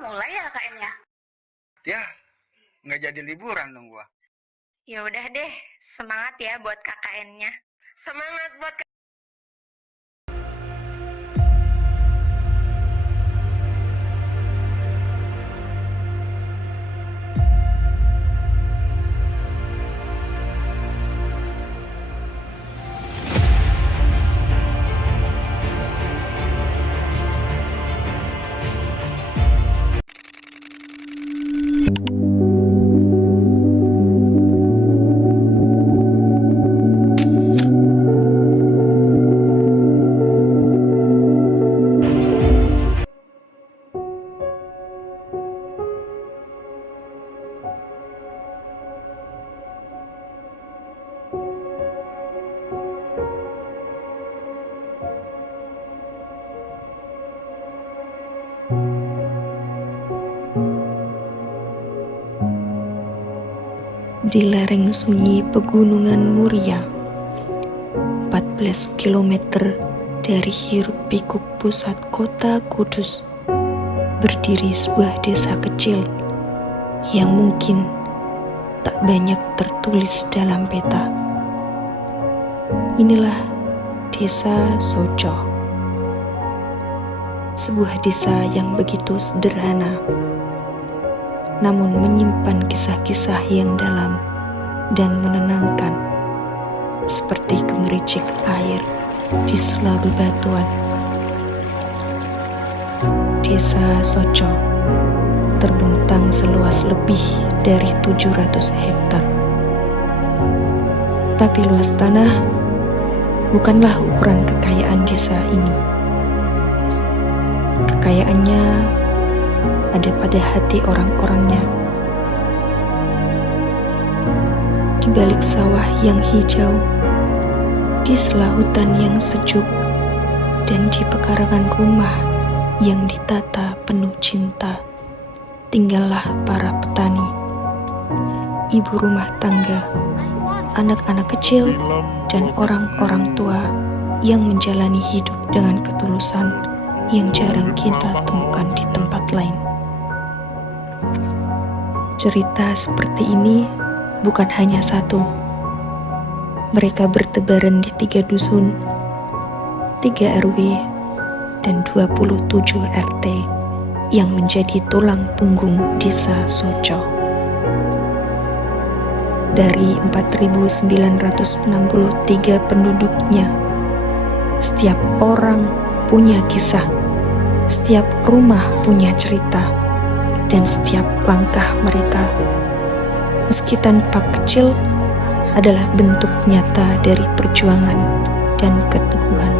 mulai ya KKN-nya? Ya, nggak jadi liburan dong gua. Ya udah deh, semangat ya buat KKN-nya. Semangat buat di lereng sunyi Pegunungan Muria, 14 km dari hiruk-pikuk pusat kota Kudus, berdiri sebuah desa kecil yang mungkin tak banyak tertulis dalam peta. Inilah Desa Soco, sebuah desa yang begitu sederhana, namun menyimpan kisah-kisah yang dalam dan menenangkan, seperti gemericik air di sela bebatuan. Desa Soco terbentang seluas lebih dari 700 hektar. Tapi luas tanah bukanlah ukuran kekayaan desa ini. Kekayaannya ada pada hati orang-orangnya. Di balik sawah yang hijau, di sela hutan yang sejuk, dan di pekarangan rumah yang ditata penuh cinta, tinggallah para petani, ibu rumah tangga, anak-anak kecil, dan orang-orang tua yang menjalani hidup dengan ketulusan yang jarang kita temukan di tempat lain. Cerita seperti ini bukan hanya satu. Mereka bertebaran di 3 dusun, 3 RW, dan 27 RT yang menjadi tulang punggung Desa Soco. Dari 4.963 penduduknya, setiap orang punya kisah, setiap rumah punya cerita, dan setiap langkah mereka, meski tanpa kecil, adalah bentuk nyata dari perjuangan dan keteguhan.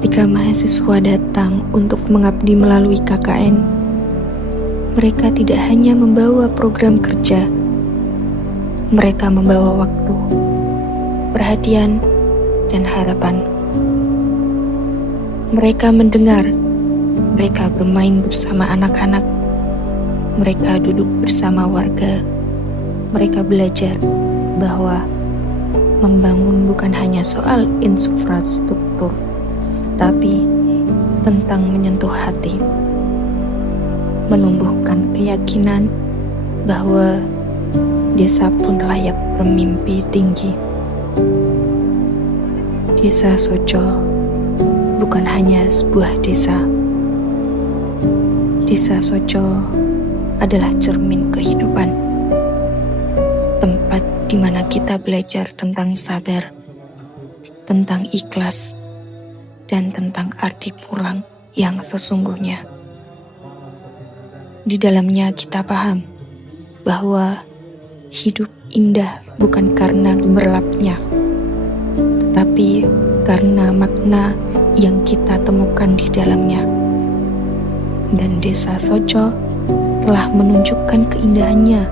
Ketika mahasiswa datang untuk mengabdi melalui KKN, mereka tidak hanya membawa program kerja, mereka membawa waktu, perhatian, dan harapan. Mereka mendengar, mereka bermain bersama anak-anak, mereka duduk bersama warga, mereka belajar bahwa membangun bukan hanya soal infrastruktur, tetapi tentang menyentuh hati, menumbuhkan keyakinan bahwa desa pun layak bermimpi tinggi. Desa Sojo bukan hanya sebuah desa. Desa Sojo adalah cermin kehidupan, tempat di mana kita belajar tentang sabar, tentang ikhlas, dan tentang arti pulang yang sesungguhnya. Di dalamnya kita paham bahwa hidup indah bukan karena gemerlapnya, tetapi karena makna yang kita temukan di dalamnya. Dan Desa Sojo telah menunjukkan keindahannya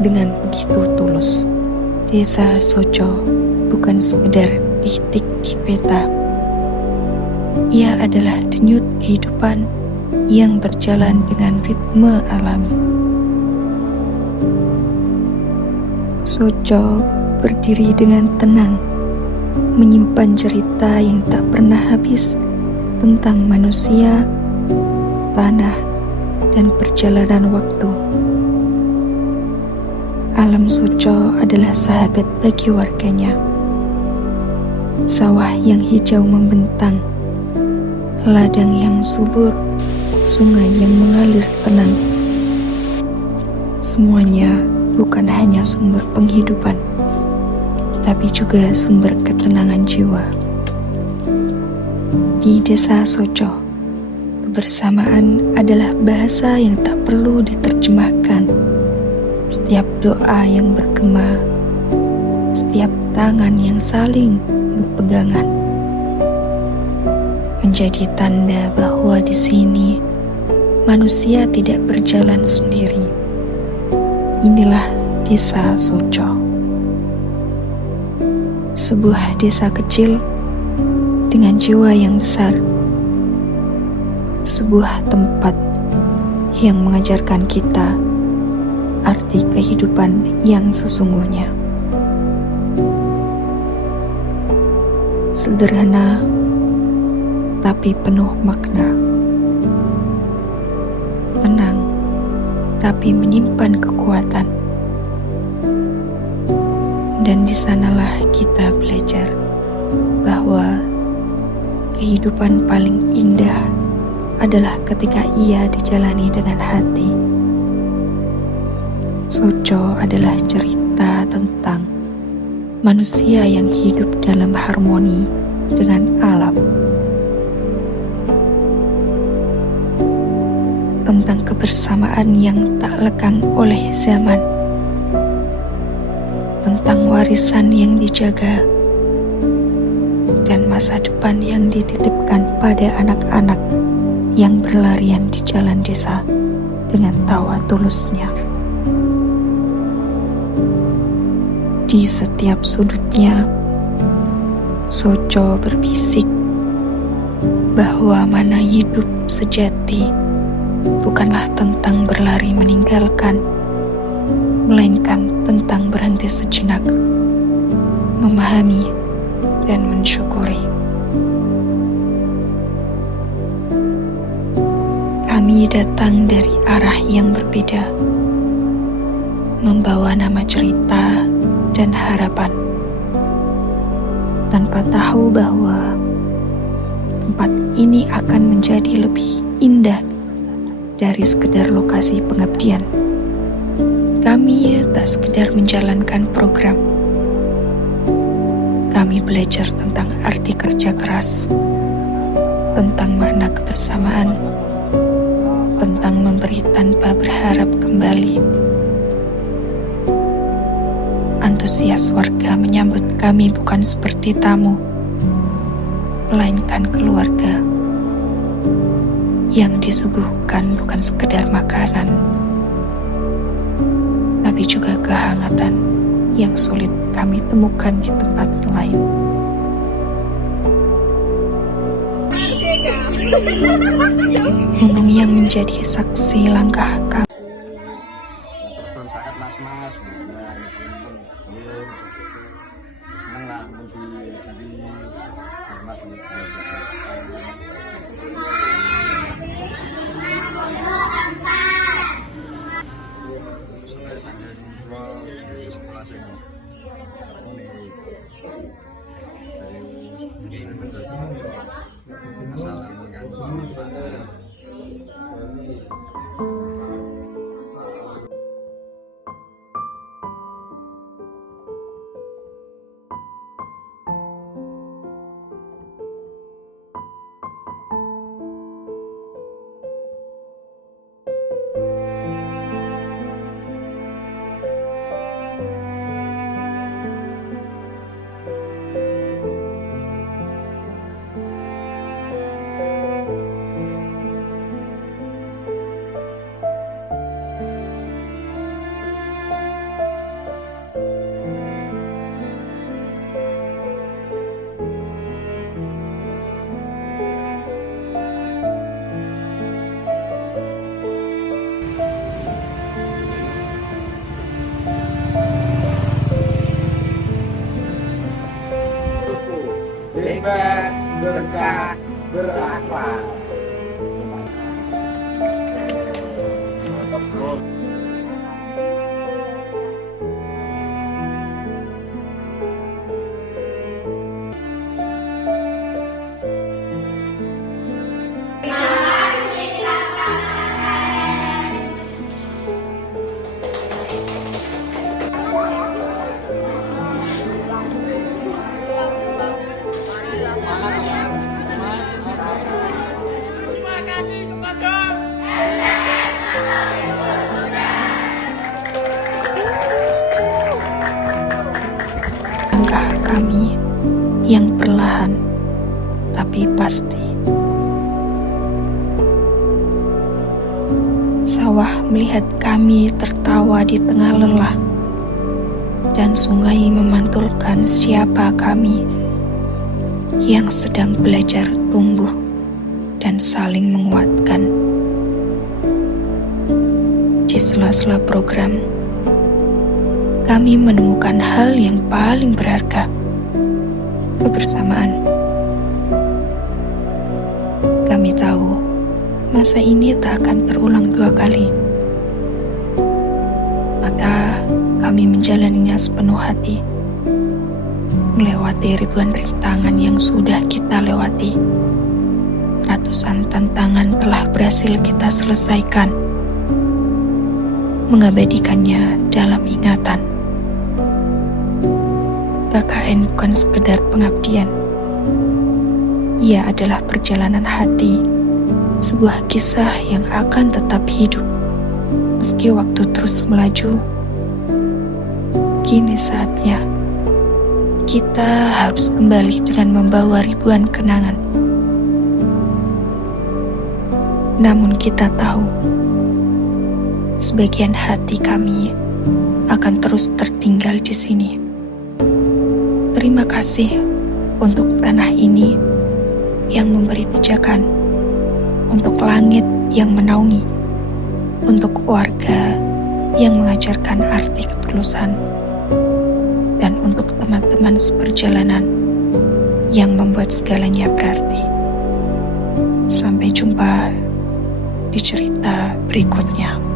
dengan begitu tulus. Desa Sojo bukan sekedar titik di peta. Ia adalah denyut kehidupan yang berjalan dengan ritme alami. Sojo berdiri dengan tenang, menyimpan cerita yang tak pernah habis tentang manusia, tanah, dan perjalanan waktu. Alam Sojo adalah sahabat bagi warganya. Sawah yang hijau membentang, ladang yang subur, sungai yang mengalir tenang. Semuanya bukan hanya sumber penghidupan, tapi juga sumber ketenangan jiwa. Di Desa Sojo, kebersamaan adalah bahasa yang tak perlu diterjemahkan. Setiap doa yang bergema, setiap tangan yang saling berpegangan, menjadi tanda bahwa di sini manusia tidak berjalan sendiri. Inilah Desa Sojo, sebuah desa kecil dengan jiwa yang besar, sebuah tempat yang mengajarkan kita arti kehidupan yang sesungguhnya. Sederhana tapi penuh makna, tenang tapi menyimpan kekuatan. Dan di sanalah kita belajar bahwa kehidupan paling indah adalah ketika ia dijalani dengan hati. Sojo adalah cerita tentang manusia yang hidup dalam harmoni dengan alam, tentang kebersamaan yang tak lekang oleh zaman, tentang warisan yang dijaga, dan masa depan yang dititipkan pada anak-anak yang berlarian di jalan desa dengan tawa tulusnya. Di setiap sudutnya, Sojo berbisik bahwa mana hidup sejati bukanlah tentang berlari meninggalkan, melainkan tentang berhenti sejenak, memahami dan mensyukuri. Kami datang dari arah yang berbeda, membawa nama cerita dan harapan, tanpa tahu bahwa tempat ini akan menjadi lebih indah dari sekedar lokasi pengabdian. Kami tak sekedar menjalankan program. Kami belajar tentang arti kerja keras, tentang makna kebersamaan, tentang memberi tanpa berharap kembali. Antusias warga menyambut kami bukan seperti tamu, melainkan keluarga. Yang disuguhkan bukan sekedar makanan, tapi juga kehangatan yang sulit kami temukan di tempat lain. Gunung yang menjadi saksi langkah kami. Person sangat mas-mas, benar. Senang lah jadi hormat untuk sekolah sini. Masalah mengganti pada hebat, berkah, berakhlak. Langkah kami yang perlahan tapi pasti. Sawah melihat kami tertawa di tengah lelah, dan sungai memantulkan siapa kami yang sedang belajar tumbuh dan saling menguatkan. Di sela-sela program, kami menemukan hal yang paling berharga, kebersamaan. Kami tahu masa ini tak akan terulang 2 kali. Maka kami menjalaninya sepenuh hati, melewati ribuan rintangan yang sudah kita lewati. Ratusan tantangan telah berhasil kita selesaikan, mengabadikannya dalam ingatan. KKN bukan sekedar pengabdian. Ia adalah perjalanan hati, sebuah kisah yang akan tetap hidup meski waktu terus melaju. Kini saatnya kita harus kembali dengan membawa ribuan kenangan. Namun kita tahu, sebagian hati kami akan terus tertinggal di sini. Terima kasih untuk tanah ini yang memberi pijakan, untuk langit yang menaungi, untuk warga yang mengajarkan arti ketulusan, dan untuk teman-teman seperjalanan yang membuat segalanya berarti. Sampai jumpa di cerita berikutnya.